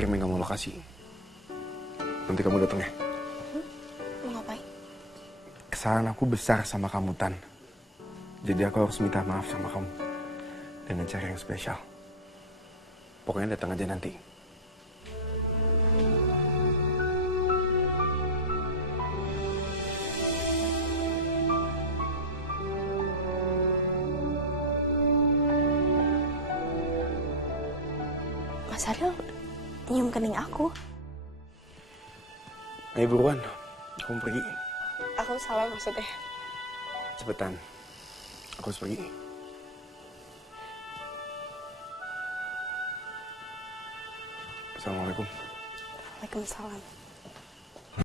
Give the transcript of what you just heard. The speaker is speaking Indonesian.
kirimin kamu lokasi. Nanti kamu datang ya. Mau ngapain? Kesalahan aku besar sama kamu, Tan. Jadi aku harus minta maaf sama kamu. Dengan cara yang spesial. Pokoknya datang aja nanti. Mas Ariel nyium kening aku. Ayo buruan, kamu pergi. Aku salah maksudnya. Cepetan, aku harus pergi. Assalamualaikum. Waalaikumsalam.